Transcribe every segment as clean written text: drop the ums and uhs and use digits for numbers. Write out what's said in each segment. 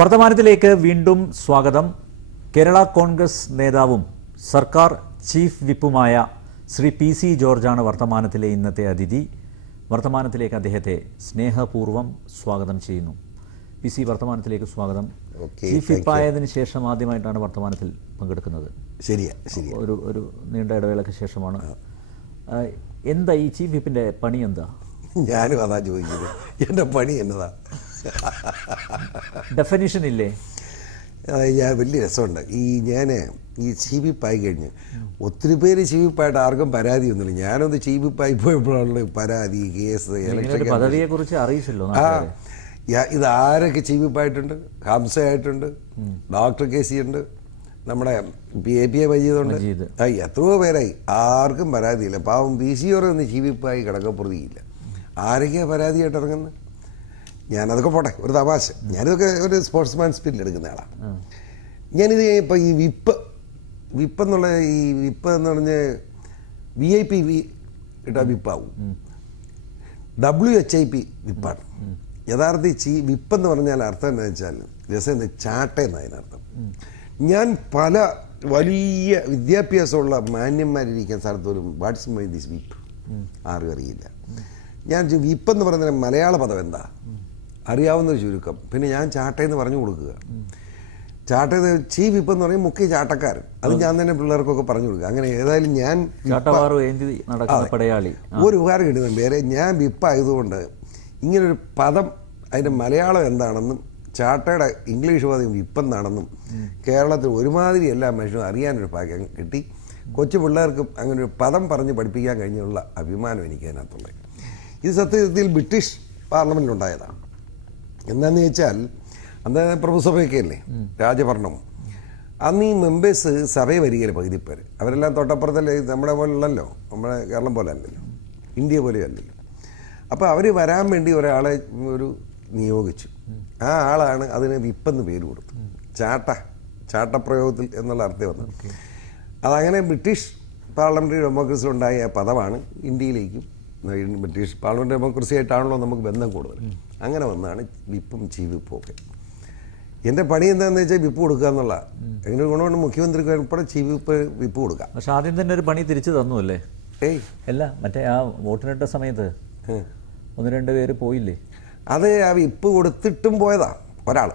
വർത്തമാനത്തിലേക്ക് വീണ്ടും സ്വാഗതം. കേരള കോൺഗ്രസ് നേതാവും സർക്കാർ ചീഫ് വിപ്പുമായ ശ്രീ PC ജോർജാണ് വർത്തമാനത്തിലെ ഇന്നത്തെ അതിഥി. വർത്തമാനത്തിലേക്ക് അദ്ദേഹത്തെ സ്നേഹപൂർവ്വം സ്വാഗതം ചെയ്യുന്നു. PC വർത്തമാനത്തിലേക്ക് സ്വാഗതം. ചീഫ് വിപ്പായതിനു ശേഷം ആദ്യമായിട്ടാണ് വർത്തമാനത്തിൽ പങ്കെടുക്കുന്നത്. ഒരു നീണ്ട ഇടവേളയ്ക്ക് ശേഷമാണ്. എന്താ ഈ ചീഫ് വിപ്പിന്റെ പണി? എന്താ? ഞാനും അതാ ചോദിക്കുന്നത്, എൻ്റെ പണി എന്നതാ? ഡെഫിനിഷൻ ഇല്ലേ? ഞാൻ വലിയ രസമുണ്ട്. ഞാൻ ഈ ചീഫ് വിപ്പായി കഴിഞ്ഞ് ഒത്തിരി പേര് ചീഫ് വിപ്പായിട്ട് ആർക്കും പരാതിയൊന്നുമില്ല. ഞാനൊന്ന് ചീഫ് വിപ്പായി പോയപ്പോഴുള്ള പരാതി, കേസ്, ഇലക്ഷൻ പദവിയെ കുറിച്ച് അറിയിച്ചല്ലോ. ഇത് ആരൊക്കെ ചീഫ് വിപ്പായിട്ടുണ്ട്? ഹംസയായിട്ടുണ്ട്, ഡോക്ടർ KC ഉണ്ട്, നമ്മുടെ PA മജീദുണ്ട്, എത്രയോ പേരായി. ആർക്കും പരാതിയില്ല. പാവം PC ഒന്ന് ചീഫ് വിപ്പായി കിടക്കപ്പുറതിയില്ല. ആരൊക്കെയാണ് പരാതിയായിട്ട് ഇറങ്ങുന്നത്? ഞാനതൊക്കെ പോട്ടെ, ഒരു തമാശ. ഞാനിതൊക്കെ ഒരു സ്പോർട്സ്മാൻ സ്പിരിറ്റിൽ എടുക്കുന്ന ആളാണ്. ഞാനിത് ഇപ്പോൾ ഈ വിപ്പ് എന്നുള്ള എന്ന് പറഞ്ഞ് VIP ഇട്ട വിപ്പാവും. WHIP വിപ്പാണ് യഥാർത്ഥ വിപ്പെന്ന് പറഞ്ഞാൽ അർത്ഥം എന്താ വെച്ചാൽ രസം ചാട്ടയെന്ന് അതിനർത്ഥം. ഞാൻ പല വലിയ വിദ്യാഭ്യാസമുള്ള മാന്യന്മാരിരിക്കുന്ന സ്ഥലത്ത് പോലും വാട്ട്സ് മൈ ദിസ് വിപ്പ് ആരും അറിയില്ല. ഞാൻ വിപ്പെന്ന് പറയുന്ന മലയാള പദം എന്താ അറിയാവുന്നൊരു ചുരുക്കം. പിന്നെ ഞാൻ ചാട്ടയെന്ന് പറഞ്ഞു കൊടുക്കുക. ചാട്ടയെന്ന് ചീഫ് വിപ്പെന്ന് പറയും മുഖ്യ ചാട്ടക്കാരൻ. അത് ഞാൻ തന്നെ പിള്ളേർക്കൊക്കെ പറഞ്ഞു കൊടുക്കുക. അങ്ങനെ ഏതായാലും ഞാൻ ഒരു ഉപകാരം കിട്ടുന്നുണ്ട് വേറെ. ഞാൻ വിപ്പായതുകൊണ്ട് ഇങ്ങനൊരു പദം അതിൻ്റെ മലയാളം എന്താണെന്നും ചാട്ടയുടെ ഇംഗ്ലീഷ് പദം വിപ്പെന്നാണെന്നും കേരളത്തിൽ ഒരുമാതിരി എല്ലാ മനുഷ്യരും അറിയാനൊരു ഭാഗ്യം കിട്ടി. കൊച്ചു പിള്ളേർക്കും അങ്ങനെ ഒരു പദം പറഞ്ഞ് പഠിപ്പിക്കാൻ കഴിഞ്ഞുള്ള അഭിമാനം എനിക്ക് അതിനകത്തുള്ളത്. ഇത് സത്യത്തിൽ ബ്രിട്ടീഷ് പാർലമെൻറ്റിലുണ്ടായതാണ്. എന്താണെന്ന് ചോദിച്ചാൽ അന്ന് പ്രഭുസഭയൊക്കെ അല്ലേ, രാജഭരണം. അന്ന് ഈ മെമ്പേഴ്സ് സഭയെ വരികയില്ല പകുതി പേര്. അവരെല്ലാം തൊട്ടപ്പുറത്തല്ലേ, നമ്മുടെ പോലെ ഉള്ളല്ലോ, നമ്മുടെ കേരളം പോലെ അല്ലല്ലോ, ഇന്ത്യ പോലെ അല്ലല്ലോ. അപ്പോൾ അവർ വരാൻ വേണ്ടി ഒരാളെ നിയോഗിച്ചു. ആ ആളാണ് അതിന് വിപ്പെന്ന് പേര് കൊടുത്തു. ചാട്ടപ്രയോഗത്തിൽ എന്നുള്ള അർത്ഥം വന്നത്. അതങ്ങനെ ബ്രിട്ടീഷ് പാർലമെൻ്ററി ഡെമോക്രസിയിലുണ്ടായ പദമാണ് ഇന്ത്യയിലേക്കും. ബ്രിട്ടീഷ് പാർലമെൻ്റ് ഡെമോക്രസി ആയിട്ടാണല്ലോ നമുക്ക് ബന്ധം കൂടുതൽ. അങ്ങനെ വന്നാണ് വിപ്പും ചീഫ് വിപ്പും ഒക്കെ. എൻ്റെ പണി എന്താണെന്ന് വെച്ചാൽ വിപ്പ് കൊടുക്കുക എന്നുള്ള. അങ്ങനെ ഗുണമുണ്ട് മുഖ്യമന്ത്രിക്ക് ഉൾപ്പെടെ ചീഫ് വിപ്പ് കൊടുക്കാം. പക്ഷെ ആദ്യം തന്നെ ഒരു പണി തിരിച്ചു തന്നു അല്ലേ? അല്ല, മറ്റേ ആ വോട്ടിനിട്ട സമയത്ത് 1-2 പേര് പോയില്ലേ? അത് ആ വിപ്പ് കൊടുത്തിട്ടും പോയതാ ഒരാൾ.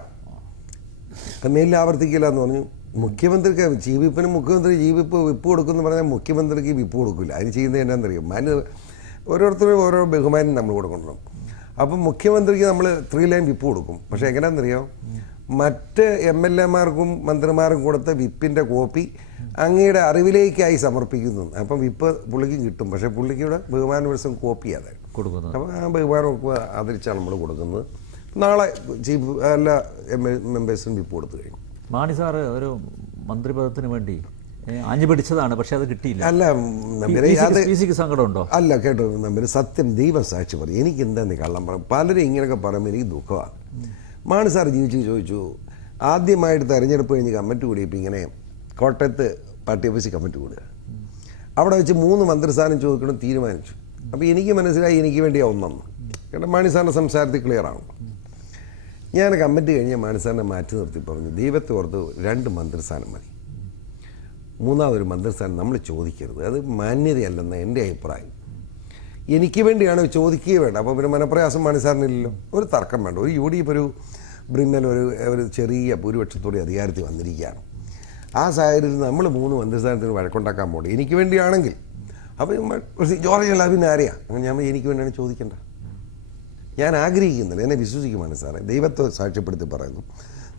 മേലിൽ ആവർത്തിക്കില്ല എന്ന് പറഞ്ഞു. മുഖ്യമന്ത്രിക്ക് ചീഫ് വിപ്പിന് മുഖ്യമന്ത്രി വിപ്പ് കൊടുക്കുമെന്ന് പറഞ്ഞാൽ മുഖ്യമന്ത്രിക്ക് വിപ്പ് കൊടുക്കില്ല. അതിന് ചെയ്യുന്നത് എന്നാണെന്നറിയാം, ഓരോരുത്തരും ഓരോ ബഹുമാനം നമ്മൾ കൊടുക്കണം. അപ്പം മുഖ്യമന്ത്രിക്ക് നമ്മൾ 3 ലൈൻ വിപ്പ് കൊടുക്കും. പക്ഷേ എങ്ങനെയാണെന്നറിയോ, മറ്റ് MLA-മാർക്കും മന്ത്രിമാർക്കും കൊടുത്ത വിപ്പിൻ്റെ കോപ്പി അങ്ങയുടെ അറിവിലേക്കായി സമർപ്പിക്കുന്നു. അപ്പം വിപ്പ് പുള്ളിക്കും കിട്ടും. പക്ഷേ പുള്ളിക്കൂടെ ബഹുമാന ദിവസം കോപ്പി അതെ കൊടുക്കുന്നത്. അപ്പം ആ ബഹുമാനമൊക്കെ ആദരിച്ചാണ് നമ്മൾ കൊടുക്കുന്നത്. നാളെ ചീഫ് എല്ലാ മെമ്പേഴ്സിനും വിപ്പ് കൊടുത്തു കഴിഞ്ഞു. മാണി സാറ് ഒരു മന്ത്രിപദത്തിന് വേണ്ടി അഞ്ഞു പിടിച്ചതാണ്, പക്ഷെ അത് കിട്ടിയില്ല. അല്ല സങ്കടമുണ്ടോ? അല്ല കേട്ടോ നമ്പര്, സത്യം ദൈവം സാക്ഷി പറയും. എനിക്ക് എന്താന്ന് കള്ളം പറയും. പലരും ഇങ്ങനെയൊക്കെ പറയുമ്പോൾ എനിക്ക് ദുഃഖമാണ്. മാണി സാർ ചോദിച്ചു, ആദ്യമായിട്ട് തെരഞ്ഞെടുപ്പ് കഴിഞ്ഞ് കമ്മിറ്റി കൂടിയപ്പോൾ ഇങ്ങനെ കോട്ടയത്ത് പാർട്ടി ഓഫീസിൽ കമ്മിറ്റി കൂടുക. അവിടെ വെച്ച് 3 മന്ത്രിസ്ഥാനം ചോദിക്കണം തീരുമാനിച്ചു. അപ്പോൾ എനിക്ക് മനസ്സിലായി എനിക്ക് വേണ്ടിയാ ഒന്നെന്ന്. കാരണം മാണി സാറിൻ്റെ സംസാരത്തിൽ ക്ലിയർ ആണ്. ഞാൻ കമ്മിറ്റി കഴിഞ്ഞ് മാണി സാറിനെ മാറ്റി നിർത്തി പറഞ്ഞു, ദൈവത്തെ ഓർത്ത് 2 മന്ത്രിസ്ഥാനം മതി, 3ാമതൊരു മന്ത്രിസ്ഥാനം നമ്മൾ ചോദിക്കരുത്. അത് മാന്യതയല്ലെന്ന് എൻ്റെ അഭിപ്രായം. എനിക്ക് വേണ്ടിയാണ് ചോദിക്കുകയേ വേണ്ട. അപ്പോൾ പിന്നെ മനപ്രയാസം മാണി സാറിനില്ലല്ലോ. ഒരു തർക്കം വേണ്ട. ഒരു UDF ഒരു ബ്രിമ്മൽ ഒരു ചെറിയ ഭൂരിപക്ഷത്തോടെ അധികാരത്തിൽ വന്നിരിക്കുകയാണ്. ആ സാഹചര്യത്തിൽ നമ്മൾ 3 മന്ത്രിസ്ഥാനത്തിന് വഴക്കുണ്ടാക്കാൻ പോകണം. എനിക്ക് വേണ്ടിയാണെങ്കിൽ അപ്പോൾ ജോർജ് അല്ല പിന്നെ ആരെയാ അങ്ങനെ ഞാൻ എനിക്ക് വേണ്ടിയാണ് ചോദിക്കേണ്ട. ഞാൻ ആഗ്രഹിക്കുന്നില്ല, എന്നെ വിശ്വസിക്കുമാണ് സാറേ, ദൈവത്തെ സാക്ഷ്യപ്പെടുത്തി പറയുന്നു,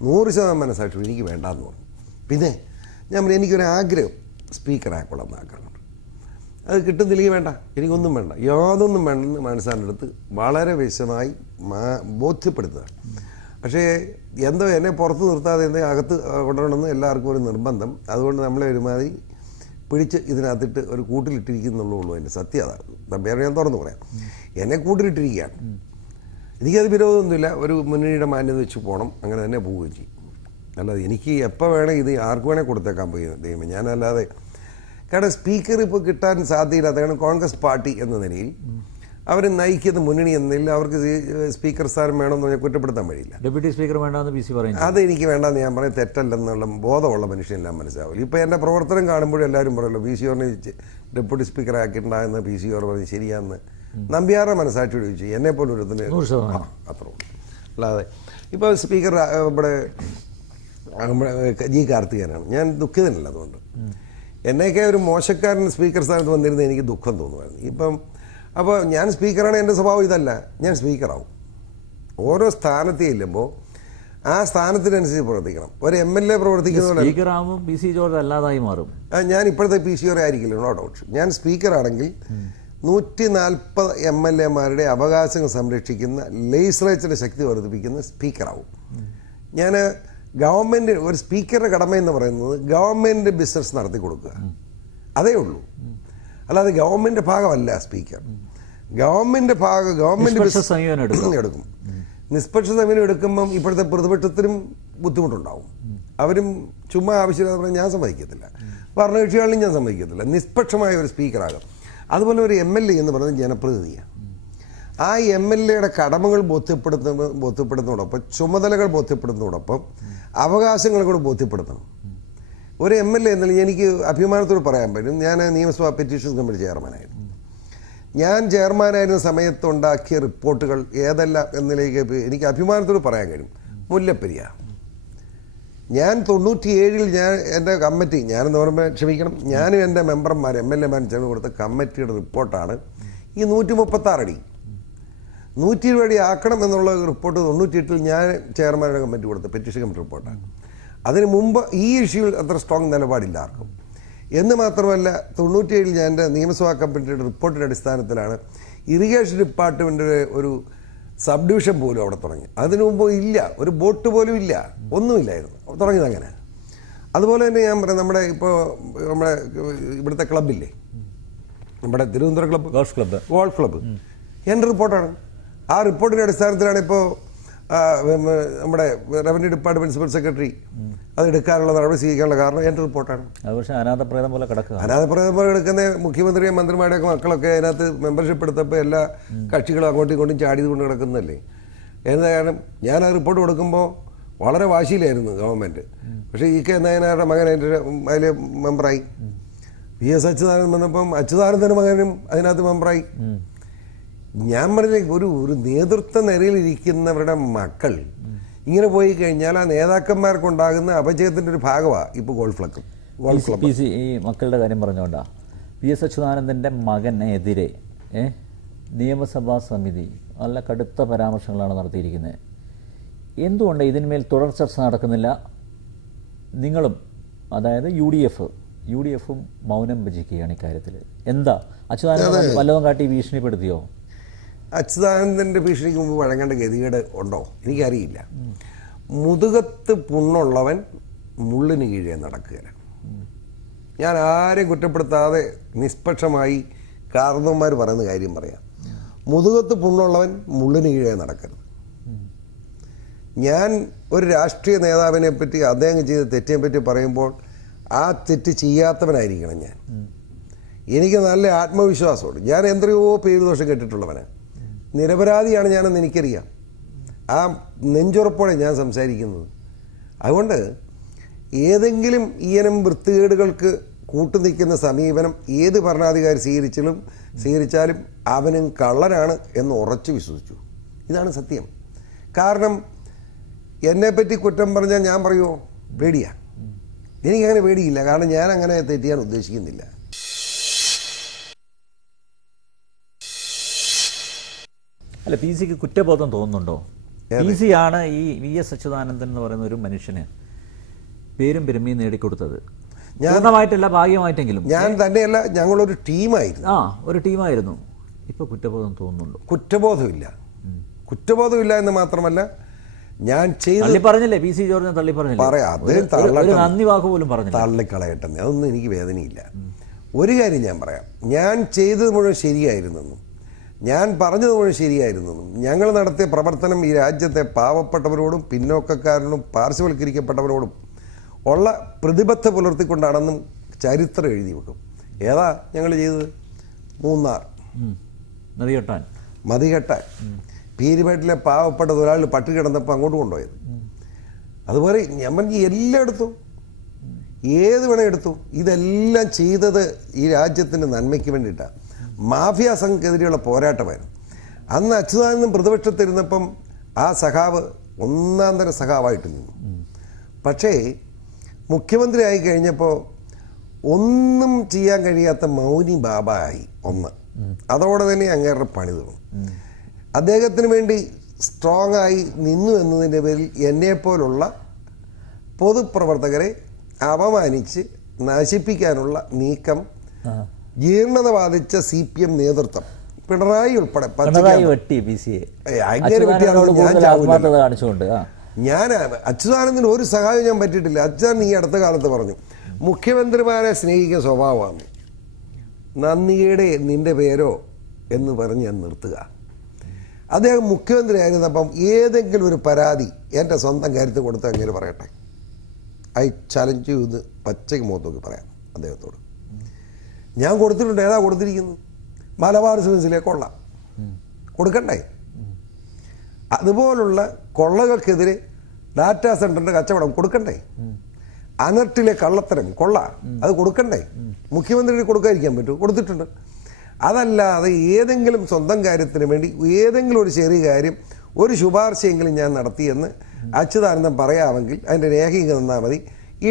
100% മനസ്സാക്ഷി എനിക്ക് വേണ്ടാന്ന് പറഞ്ഞു. പിന്നെ ഞാൻ പറഞ്ഞു എനിക്കൊരാഗ്രഹം സ്പീക്കറാക്കൊള്ളാമെന്ന് ആഗ്രഹമുണ്ട്. അത് കിട്ടുന്നില്ലെങ്കിൽ വേണ്ട, എനിക്കൊന്നും വേണ്ട, യാതൊന്നും വേണ്ടെന്ന് മനസ്സാൻ്റെ അടുത്ത് വളരെ വിശദമായി ബോധ്യപ്പെടുത്തുക. പക്ഷേ എന്തോ എന്നെ പുറത്ത് നിർത്താതെ എന്നെ അകത്ത് കൊണ്ടുവരണമെന്ന് എല്ലാവർക്കും ഒരു നിർബന്ധം. അതുകൊണ്ട് നമ്മളെ ഒരുമാതിരി പിടിച്ച് ഇതിനകത്തിട്ട് ഒരു കൂട്ടിലിട്ടിരിക്കുന്നുള്ളൂ. അതിൻ്റെ സത്യം അതാണ്. വേറെ ഞാൻ തുറന്നു പറയാം, എന്നെ കൂട്ടിലിട്ടിരിക്കുകയാണ്. എനിക്കത് വിരോധമൊന്നുമില്ല, ഒരു മുന്നണിയുടെ മാന്യത വെച്ച് പോകണം, അങ്ങനെ തന്നെ പോവുകയും ചെയ്യും. അല്ലാതെ എനിക്ക് എപ്പോൾ വേണേൽ ഇത് ആർക്ക് വേണേൽ കൊടുത്തേക്കാൻ പോയി ദൈവം, ഞാനല്ലാതെ. കാരണം സ്പീക്കർ ഇപ്പോൾ കിട്ടാൻ സാധ്യതയില്ലാത്ത, കാരണം കോൺഗ്രസ് പാർട്ടി എന്ന നിലയിൽ അവർ നയിക്കുന്ന മുന്നണി എന്ന നിലയിൽ അവർക്ക് സ്പീക്കർ സ്ഥാനം വേണമെന്ന് ഞാൻ കുറ്റപ്പെടുത്താൻ വഴിയില്ല. ഡെപ്യൂട്ടി സ്പീക്കർ വേണ്ടെന്ന് PC പറയും. അത് എനിക്ക് വേണ്ടെന്ന് ഞാൻ പറയും, തെറ്റല്ലെന്നുള്ള ബോധമുള്ള മനുഷ്യനെല്ലാം മനസ്സിലാവില്ല. ഇപ്പോൾ എൻ്റെ പ്രവർത്തനം കാണുമ്പോഴും എല്ലാവരും പറയുമല്ലോ PC ഡെപ്യൂട്ടി സ്പീക്കർ ആക്കിയിട്ടുണ്ടായെന്ന് PC പറഞ്ഞ് ശരിയാന്ന്. നമ്പ്യാരുടെ മനസ്സാക്ഷിയോട് ചോദിച്ചു, എന്നെപ്പോലെ ഒരുത്തിന് അത്ര ഉള്ളൂ. അല്ലാതെ ഇപ്പോൾ സ്പീക്കർ ഇവിടെ G. കാർത്തികേയനാണ്, ഞാൻ ദുഃഖിതനല്ല. അതുകൊണ്ട് എന്നെയൊക്കെ ഒരു മോശക്കാരൻ സ്പീക്കർ സ്ഥാനത്ത് വന്നിരുന്നത് എനിക്ക് ദുഃഖം തോന്നുമായിരുന്നു. അപ്പോൾ ഞാൻ സ്പീക്കറാണ്, എൻ്റെ സ്വഭാവം ഇതല്ല, ഞാൻ സ്പീക്കറാവും. ഓരോ സ്ഥാനത്ത് ചെല്ലുമ്പോൾ ആ സ്ഥാനത്തിനനുസരിച്ച് പ്രവർത്തിക്കണം. ഒരു MLA പ്രവർത്തിക്കുന്ന PC ജോർജ് അല്ലാതായി മാറും. ഞാൻ ഇപ്പോഴത്തെ PC ആയിരിക്കില്ല, നോ ഡൗട്ട്. ഞാൻ സ്പീക്കറാണെങ്കിൽ 140 MLA-മാരുടെ അവകാശങ്ങൾ സംരക്ഷിക്കുന്ന ലെജിസ്ലേച്ചറിന്റെ ശക്തി വർദ്ധിപ്പിക്കുന്ന സ്പീക്കറാവും. ഞാൻ ഗവൺമെൻറ്, ഒരു സ്പീക്കറുടെ കടമയെന്ന് പറയുന്നത് ഗവൺമെൻറ് ബിസിനസ് നടത്തി കൊടുക്കുക, അതേ ഉള്ളൂ. അല്ലാതെ ഗവൺമെൻറ് ഭാഗമല്ല സ്പീക്കർ. ഗവൺമെൻറ് എടുക്കും. നിഷ്പക്ഷ സമയം എടുക്കുമ്പം ഇപ്പോഴത്തെ പ്രതിപക്ഷത്തിനും ബുദ്ധിമുട്ടുണ്ടാവും. അവരും ചുമ്മാ ആവശ്യമില്ലാതെ പറഞ്ഞാൽ ഞാൻ സമ്മതിക്കത്തില്ല, ഭരണകക്ഷികളിലും ഞാൻ സമ്മതിക്കത്തില്ല. നിഷ്പക്ഷമായ ഒരു സ്പീക്കറാകും. അതുപോലെ ഒരു MLA എന്ന് പറയുന്നത് ജനപ്രതിനിധിയാണ്. ആ MLA-യുടെ കടമകൾ ബോധ്യപ്പെടുന്നതോടൊപ്പം ചുമതലകൾ ബോധ്യപ്പെടുന്നതോടൊപ്പം അവകാശങ്ങൾ കൂടെ ബോധ്യപ്പെടുത്തണം. ഒരു MLA എന്നല്ല, എനിക്ക് അഭിമാനത്തോട് പറയാൻ പറ്റും, ഞാൻ നിയമസഭാ പെറ്റീഷൻസ് കമ്മിറ്റി ചെയർമാനായിരുന്നു. ഞാൻ ചെയർമാനായിരുന്ന സമയത്തുണ്ടാക്കിയ റിപ്പോർട്ടുകൾ ഏതെല്ലാം എന്നതിലേക്ക് എനിക്ക് അഭിമാനത്തോട് പറയാൻ കഴിയും. മുല്ലപ്പെരിയാർ, ഞാൻ 97-ൽ ഞാൻ എൻ്റെ കമ്മിറ്റി, ഞാനെന്ന് പറയുമ്പോൾ ക്ഷമിക്കണം, ഞാനും എൻ്റെ മെമ്പർമാർ MLA-മാരും ചേർന്ന് കൊടുത്ത കമ്മിറ്റിയുടെ റിപ്പോർട്ടാണ് ഈ 136 അടി 120 അടി ആക്കണം എന്നുള്ള റിപ്പോർട്ട് 98-ൽ ഞാൻ ചെയർമാരുടെ കമ്മിറ്റി കൊടുത്ത പെറ്റീഷൻ കമ്മിറ്റി റിപ്പോർട്ടാണ്. അതിന് മുമ്പ് ഈ ഇഷ്യൂവിൽ അത്ര സ്ട്രോങ് നിലപാടില്ല ആർക്കും. എന്ന് മാത്രമല്ല 97-ൽ ഞാൻ എൻ്റെ നിയമസഭാ കമ്മിറ്റിയുടെ റിപ്പോർട്ടിൻ്റെ അടിസ്ഥാനത്തിലാണ് ഇറിഗേഷൻ ഡിപ്പാർട്ട്മെൻറ്റിൻ്റെ ഒരു സബ് ഡിവിഷൻ പോലും അവിടെ തുടങ്ങി. അതിനു മുമ്പ് ഇല്ല, ഒരു ബോട്ട് പോലും ഇല്ല, ഒന്നുമില്ലായിരുന്നു, തുടങ്ങിയത് അങ്ങനെ. അതുപോലെ തന്നെ ഞാൻ പറയാം, നമ്മുടെ ഇവിടുത്തെ ക്ലബില്ലേ, നമ്മുടെ തിരുവനന്തപുരം ഗോൾഫ് ക്ലബ്ബ് എൻ്റെ റിപ്പോർട്ടാണ്. ആ റിപ്പോർട്ടിൻ്റെ അടിസ്ഥാനത്തിലാണ് ഇപ്പോൾ നമ്മുടെ റവന്യൂ ഡിപ്പാർട്ട്മെന്റ് പ്രിൻസിപ്പൽ സെക്രട്ടറി അത് എടുക്കാനുള്ള നടപടി സ്വീകരിക്കാനുള്ള കാരണം എൻ്റെ റിപ്പോർട്ടാണ്. അനാഥപ്രേതം പോലെ കിടക്കുന്ന മുഖ്യമന്ത്രിയും മന്ത്രിമാരുടെയൊക്കെ മക്കളൊക്കെ അതിനകത്ത് മെമ്പർഷിപ്പ് എടുത്തപ്പോൾ എല്ലാ കക്ഷികളും അങ്ങോട്ടും ഇങ്ങോട്ടും ചാടിയത് കൊണ്ട് കിടക്കുന്നതല്ലേ. എന്താ കാരണം, ഞാൻ ആ റിപ്പോർട്ട് കൊടുക്കുമ്പോൾ വളരെ വാശിയിലായിരുന്നു ഗവൺമെൻറ്. പക്ഷേ EK നായനാരുടെ മകൻ അതിൽ മെമ്പറായി. VS അച്യുതാനന്ദൻ വന്നപ്പം അച്യുതാനന്ദൻ്റെ മകനും അതിനകത്ത് മെമ്പറായി. ഞാൻ പറഞ്ഞ ഒരു നേതൃത്വ നിരയിലിരിക്കുന്നവരുടെ മക്കൾ ഇങ്ങനെ പോയി കഴിഞ്ഞാൽ ആ നേതാക്കന്മാർക്കുണ്ടാകുന്ന അപജയത്തിൻ്റെ ഒരു ഭാഗമാണ് ഇപ്പോൾ ഗോൾഫ് ക്ലബ്ബ്. ഈ മക്കളുടെ കാര്യം പറഞ്ഞുകൊണ്ടാ VS അച്യുതാനന്ദൻ്റെ മകനെതിരെ നിയമസഭാ സമിതി നല്ല കടുത്ത പരാമർശങ്ങളാണ് നടത്തിയിരിക്കുന്നത്. എന്തുകൊണ്ട് ഇതിന്മേൽ തുടർ ചർച്ച നടക്കുന്നില്ല? നിങ്ങളും, അതായത് UDF-ഉം മൗനം ഭജിക്കുകയാണ് ഇക്കാര്യത്തിൽ. എന്താ അച്യുതാനന്ദൻ വല്ലതും കാട്ടി ഭീഷണിപ്പെടുത്തിയോ? അച്യുതാനന്ദൻ്റെ ഭീഷണിക്ക് മുമ്പ് വഴങ്ങേണ്ട ഗതികേട് ഉണ്ടോ എനിക്കറിയില്ല. മുതുകത്ത് പുണ്ണുള്ളവൻ മുള്ളിന് കീഴേ നടക്കുകയാണ്. ഞാൻ ആരെയും കുറ്റപ്പെടുത്താതെ നിഷ്പക്ഷമായി കാരണവന്മാർ പറയുന്ന കാര്യം പറയാം. മുതുകത്ത് പുണ്ണുള്ളവൻ മുള്ളിന് കീഴേ നടക്കരുത്. ഞാൻ ഒരു രാഷ്ട്രീയ നേതാവിനെ പറ്റി അദ്ദേഹം ചെയ്ത തെറ്റിനെ പറ്റി പറയുമ്പോൾ ആ തെറ്റ് ചെയ്യാത്തവനായിരിക്കണം ഞാൻ. എനിക്ക് നല്ല ആത്മവിശ്വാസമുണ്ട്. ഞാൻ എത്രയോ പേര് ദോഷം കേട്ടിട്ടുള്ളവനാണ്. നിരപരാധിയാണ് ഞാനെന്ന് എനിക്കറിയാം. ആ നെഞ്ചുറപ്പോടെ ഞാൻ സംസാരിക്കുന്നത്. അതുകൊണ്ട് ഏതെങ്കിലും ഈയനം വൃത്തികേടുകൾക്ക് കൂട്ടുനിൽക്കുന്ന സമീപനം ഏത് ഭരണാധികാരി സ്വീകരിച്ചാലും അവനും കള്ളനാണ് എന്ന് ഉറച്ചു വിശ്വസിച്ചു. ഇതാണ് സത്യം. കാരണം എന്നെപ്പറ്റി കുറ്റം പറഞ്ഞാൽ ഞാൻ പറയുമോ? പേടിയാണ്. എനിക്കങ്ങനെ പേടിയില്ല. കാരണം ഞാൻ അങ്ങനെ തെറ്റിയാൻ ഉദ്ദേശിക്കുന്നില്ല. അല്ല, പി സിക്ക് കുറ്റബോധം തോന്നുന്നുണ്ടോ? പി സി ആണ് ഈ VS അച്യുതാനന്ദൻ എന്ന് പറയുന്ന ഒരു മനുഷ്യന് പേരും പെരുമയും നേടിക്കൊടുത്തത്. പൂർണ്ണമായിട്ടല്ല, ഭാഗ്യമായിട്ടെങ്കിലും. ഞാൻ തന്നെയല്ല, ഞങ്ങളൊരു ടീമായിരുന്നു. ഒരു ടീമായിരുന്നു. ഇപ്പൊ കുറ്റബോധം തോന്നുന്നുണ്ടോ? കുറ്റബോധമില്ല എന്ന് മാത്രമല്ല, ഞാൻ ചെയ്ത് പറഞ്ഞില്ലേ, PC ജോർജിനെ തള്ളി പറഞ്ഞില്ലേ, നന്ദി വാക്ക് പോലും പറഞ്ഞു. തള്ളിക്കളയട്ടെ, അതൊന്നും എനിക്ക് വേദനയില്ല. ഒരു കാര്യം ഞാൻ പറയാം, ഞാൻ ചെയ്തത് മുഴുവൻ ശരിയായിരുന്നെന്നും ഞാൻ പറഞ്ഞത് മുഴുവൻ ശരിയായിരുന്നെന്നും ഞങ്ങൾ നടത്തിയ പ്രവർത്തനം ഈ രാജ്യത്തെ പാവപ്പെട്ടവരോടും പിന്നോക്കക്കാരനും പാർശ്വവൽക്കരിക്കപ്പെട്ടവരോടും ഉള്ള പ്രതിബദ്ധത പുലർത്തിക്കൊണ്ടാണെന്നും ചരിത്രം എഴുതി വെക്കും. ഏതാ ഞങ്ങൾ ചെയ്തത്? മൂന്നാർ മതികെട്ടാൻ പീരുമേട്ടിലെ പാവപ്പെട്ട തൊഴിലാളി പട്ടിണി കിടന്നപ്പോൾ അങ്ങോട്ട് കൊണ്ടുപോയത്. അതുപോലെ ഞാൻ എല്ലായിടത്തും ഏത് വേണേ എടുത്തു. ഇതെല്ലാം ചെയ്തത് ഈ രാജ്യത്തിൻ്റെ നന്മയ്ക്ക് വേണ്ടിയിട്ടാണ്. മാഫിയ സംഘക്കെതിരെയുള്ള പോരാട്ടമായിരുന്നു. അന്ന് അച്യുതാനന്ദൻ പ്രതിപക്ഷത്തിരുന്നപ്പം ആ സഖാവ് ഒന്നാം തരം സഖാവായിട്ട് നിന്നു. പക്ഷേ മുഖ്യമന്ത്രിയായി കഴിഞ്ഞപ്പോൾ ഒന്നും ചെയ്യാൻ കഴിയാത്ത മൗനി ബാബായി ഒന്ന്. അതോടെ തന്നെ അങ്ങേരുടെ പണി തോന്നും. അദ്ദേഹത്തിന് വേണ്ടി സ്ട്രോങ് ആയി നിന്നു എന്നതിൻ്റെ പേരിൽ എന്നെപ്പോലുള്ള പൊതുപ്രവർത്തകരെ അപമാനിച്ച് നശിപ്പിക്കാനുള്ള നീക്കം ജീർണത ബാധിച്ച CPM നേതൃത്വം, പിണറായി ഉൾപ്പെടെ ഞാൻ അച്യുതാനന്ദന് ഒരു സഹായം ഞാൻ പറ്റിയിട്ടില്ല. അച്യുതാനന്ദൻ ഈ അടുത്ത കാലത്ത് പറഞ്ഞു, മുഖ്യമന്ത്രിമാരെ സ്നേഹിക്കുന്ന സ്വഭാവമാണ്, നന്ദിയുടെ നിന്റെ പേരോ എന്ന് പറഞ്ഞ് ഞാൻ നിർത്തുക. അദ്ദേഹം മുഖ്യമന്ത്രി ആയിരുന്നപ്പം ഏതെങ്കിലും ഒരു പരാതി എൻ്റെ സ്വന്തം കാര്യത്തിൽ കൊടുത്ത് അങ്ങനെ പറയട്ടെ. ഐ ചലഞ്ച് ചെയ്ത് പച്ചയ്ക്ക് മുഖത്തൊക്കെ പറയാം അദ്ദേഹത്തോട്. ഞാൻ കൊടുത്തിട്ടുണ്ട്. ഏതാ കൊടുത്തിരിക്കുന്നത്? മലബാർ സിമൻസിലെ കൊള്ള കൊടുക്കണ്ടേ? അതുപോലുള്ള കൊള്ളകൾക്കെതിരെ ഡാറ്റാ സെന്ററിന്റെ കച്ചവടം കൊടുക്കണ്ടേ? അനർട്ടിലെ കള്ളത്തരം കൊള്ള അത് കൊടുക്കണ്ടേ? മുഖ്യമന്ത്രിക്ക് കൊടുക്കാതിരിക്കാൻ പറ്റുമോ? കൊടുത്തിട്ടുണ്ട്. അതല്ലാതെ ഏതെങ്കിലും സ്വന്തം കാര്യത്തിന് വേണ്ടി ഏതെങ്കിലും ഒരു ചെറിയ കാര്യം ഒരു ശുപാർശയെങ്കിലും ഞാൻ നടത്തിയെന്ന് അച്യുതാനന്ദൻ പറയാമെങ്കിൽ അതിൻ്റെ രേഖയും തന്നാൽ മതി.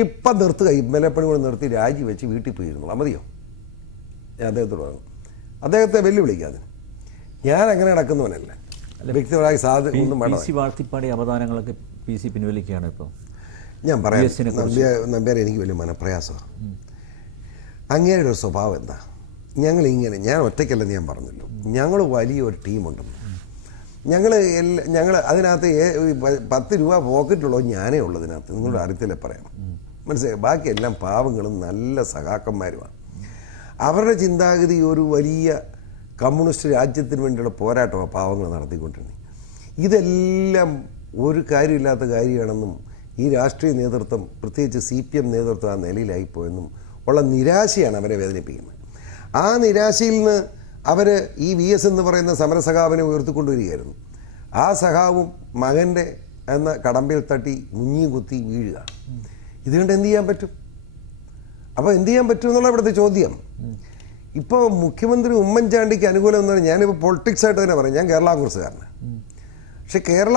ഇപ്പം നിർത്തുക, ഇമ്മലപ്പണി കൂടെ നിർത്തി രാജിവെച്ച് വീട്ടിൽ പോയിരുന്നുള്ളൂ. മതിയോ? ഞാൻ അദ്ദേഹത്തോട് പറഞ്ഞു. അദ്ദേഹത്തെ വെല്ലുവിളിക്കാതെ ഞാൻ അങ്ങനെ നടക്കുന്നവനല്ല. വ്യക്തിപരമായി ഒന്നും വാഴ്ത്തിപ്പാടി അവതാരങ്ങളൊക്കെ PC പിൻവലിക്കുകയാണ് ഇപ്പോൾ. ഞാൻ പറയാം നമ്പ്യാരെ, എനിക്ക് വലിയ മനപ്രയാസമാണ്. അങ്ങേരുടെ ഒരു സ്വഭാവം എന്താ? ഞാൻ ഒറ്റയ്ക്കല്ലെന്ന് ഞാൻ പറഞ്ഞല്ലോ, ഞങ്ങൾ വലിയൊരു ടീമുണ്ടെന്ന്. ഞങ്ങൾ അതിനകത്ത് 10 രൂപ പോക്കറ്റുള്ളൂ ഞാനേ ഉള്ളതിനകത്ത്. നിങ്ങളുടെ അറിയത്തില്ലേ പറയാം, മനസ്സിലായി? ബാക്കിയെല്ലാം പാവങ്ങളും നല്ല സഖാക്കന്മാരുമാണ്. അവരുടെ ചിന്താഗതി ഒരു വലിയ കമ്മ്യൂണിസ്റ്റ് രാജ്യത്തിന് വേണ്ടിയുള്ള പോരാട്ടമാണ് പാവങ്ങൾ നടത്തിക്കൊണ്ടിരുന്നത്. ഇതെല്ലാം ഒരു കാര്യമില്ലാത്ത കാര്യമാണെന്നും ഈ രാഷ്ട്രീയ നേതൃത്വം, പ്രത്യേകിച്ച് CPM നേതൃത്വം ആ നിലയിലായിപ്പോയെന്നും ഉള്ള നിരാശയാണ് അവരെ വേദനിപ്പിക്കുന്നത്. ആ നിരാശയിൽ നിന്ന് അവർ ഈ VS എന്ന് പറയുന്ന സമരസഖാവിനെ ഉയർത്തിക്കൊണ്ടുവരികയായിരുന്നു. ആ സഖാവും മകൻ്റെ എന്ന കടമ്പയിൽ തട്ടി മുങ്ങി കുത്തി വീഴുക. ഇതുകൊണ്ട് എന്ത് ചെയ്യാൻ പറ്റും? അപ്പോൾ എന്ത് ചെയ്യാൻ പറ്റും എന്നുള്ള ഇവിടുത്തെ ചോദ്യം. ഇപ്പോൾ മുഖ്യമന്ത്രി ഉമ്മൻചാണ്ടിക്ക് അനുകൂലം എന്ന് പറഞ്ഞാൽ ഞാനിപ്പോൾ പൊളിറ്റിക്സായിട്ട് തന്നെ പറയും, ഞാൻ കേരള കോൺഗ്രസ്സുകാരനാണ്. പക്ഷെ കേരള